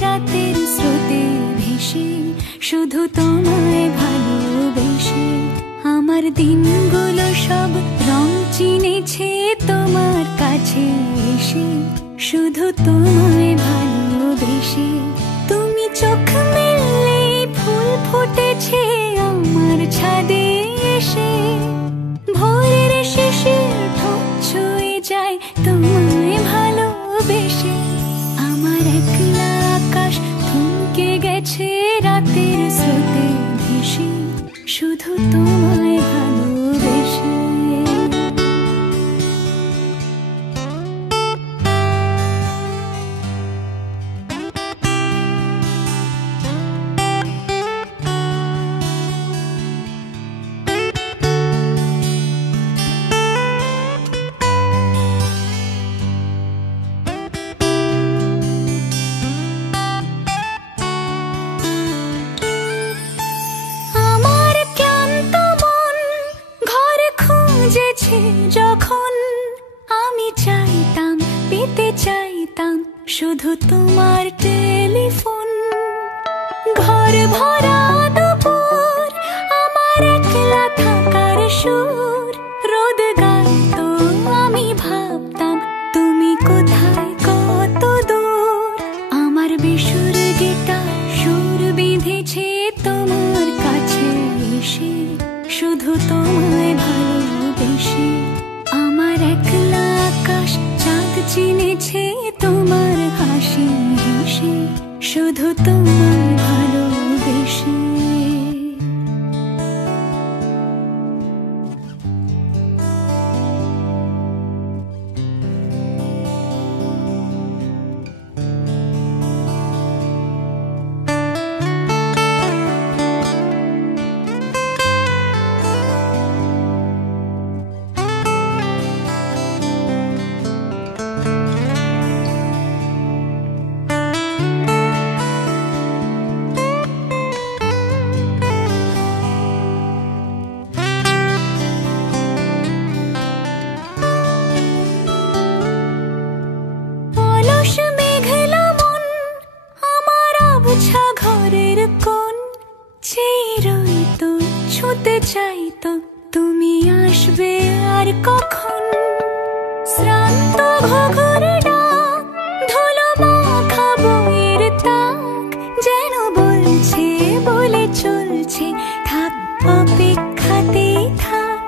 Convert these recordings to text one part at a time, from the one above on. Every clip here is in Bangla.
রাতের স্রোতে ভেসে, শুধু তোমায় ভালোবেসে। আমার দিনগুলো সব রং চিনেছে তোমার কাছে এসে, শুধু তোমায় ভালোবেসে। তুমি চোখ মেললে ফুল ফুটেছে আমার ছাদে এসে, ভোরের শিশির ঠোঁট ছুঁয়ে যায় তোমায় ভালোবেসে। আমার একলা আকাশ থমকে গেছে রাতের স্রোতে ভেসে, শুধু তোমায় ভালোবেসে। যখন আমি চাইতাম, পেতে চাইতাম শুধু তোমার টেলিফোন। ঘর ভরা দুপুর, আমার একলা থাকার সুর, রোদ গাইতো আমি ভাবতাম তুমি কোথায় কত দূর। আমার বেসুর গিটার সুর বিঁধেছে তোমার কাছে এসে, শুধু তোমায় ভালোবেসে। আমার একলা আকাশ চাঁদ চিনেছে তোমার হাসি হেসে, শুধু তোমায় ভালোবেসে। ঘরের কোণ চেয়ে রইতো, ছুঁতে চাইতো তুমি আসবে আর কখন। শ্রান্ত ঘুঘুর ডাক, ধুলো মাখা বইয়ের তাক, যেন বলছে বলে চলছে থাক অপেক্ষাতেই থাক।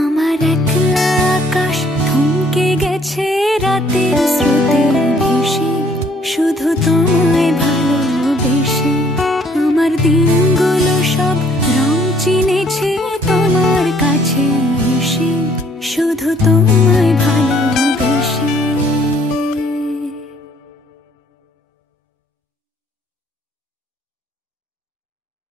আমার একলা আকাশ থমকে গেছে রাতের স্রোতে ভেসে, শুধু তোমায় ভালোবেসে। আমার দিনগুলো সব রং চিনেছে তোমার কাছে এসে, শুধু তোমায় ভালো